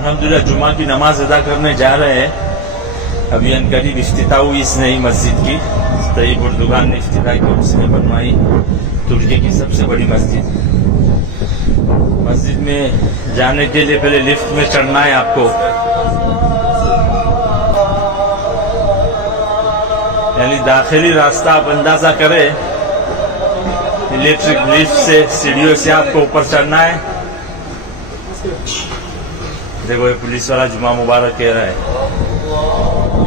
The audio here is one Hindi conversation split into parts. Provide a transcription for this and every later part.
अल्हम्दुलिल्लाह जुमा की नमाज अदा करने जा रहे हैं। अभी अनकरीब इफ्तिताह हुई इस नई मस्जिद की। तैयब उर्दुगान ने इफ्तिताह की उसने बनवाई तुर्की की सबसे बड़ी मस्जिद। मस्जिद में जाने के लिए पहले लिफ्ट में चढ़ना है आपको, यानी दाखिली रास्ता आप अंदाजा करें। इलेक्ट्रिक लिफ्ट से सीढ़ियों से आपको ऊपर चढ़ना है। देखो ये पुलिस वाला जुमा मुबारक कह रहा है,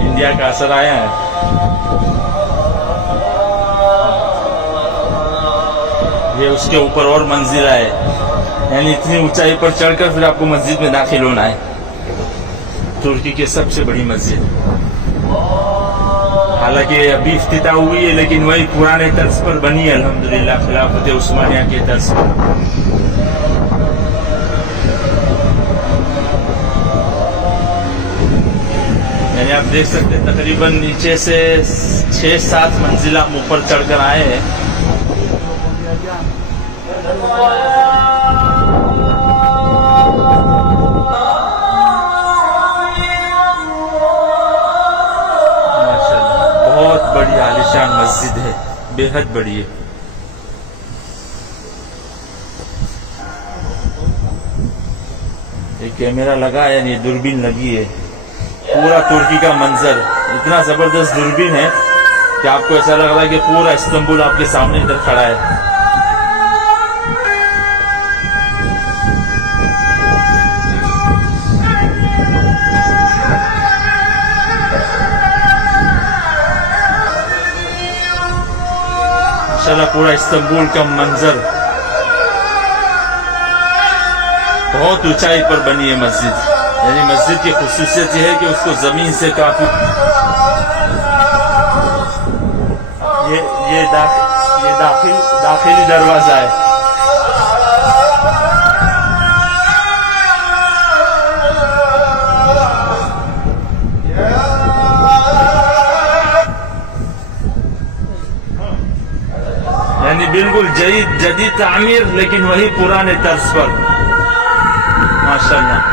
इंडिया का असर आया है। ये उसके ऊपर और मंजिल है, यानी इतनी ऊंचाई पर चढ़कर फिर आपको मस्जिद में दाखिल होना है। तुर्की की सबसे बड़ी मस्जिद, हालांकि अभी इफ्तिताह हुई है लेकिन वही पुराने तर्ज पर बनी है अल्हम्दुलिल्लाह, खिलाफत उस्मानिया के तर्ज पर। यानी आप देख सकते हैं तकरीबन नीचे से 6-7 मंजिल हम ऊपर चढ़कर आए हैं। बहुत बड़ी आलीशान मस्जिद है, बेहद बड़ी है। ये कैमरा लगा है, यानी दूरबीन लगी है। पूरा तुर्की का मंजर इतना जबरदस्त दूरबीन है कि आपको ऐसा लग रहा है कि पूरा इस्तांबुल आपके सामने इधर खड़ा है। माशाल्लाह पूरा इस्तांबुल का मंजर, बहुत ऊंचाई पर बनी है मस्जिद। यानी मस्जिद की खुसूसियत यह है कि उसको जमीन से काफी ये दाखिली दरवाजा है। यानी बिल्कुल जदीद तामीर, लेकिन वही पुराने तर्ज पर। माशाल्लाह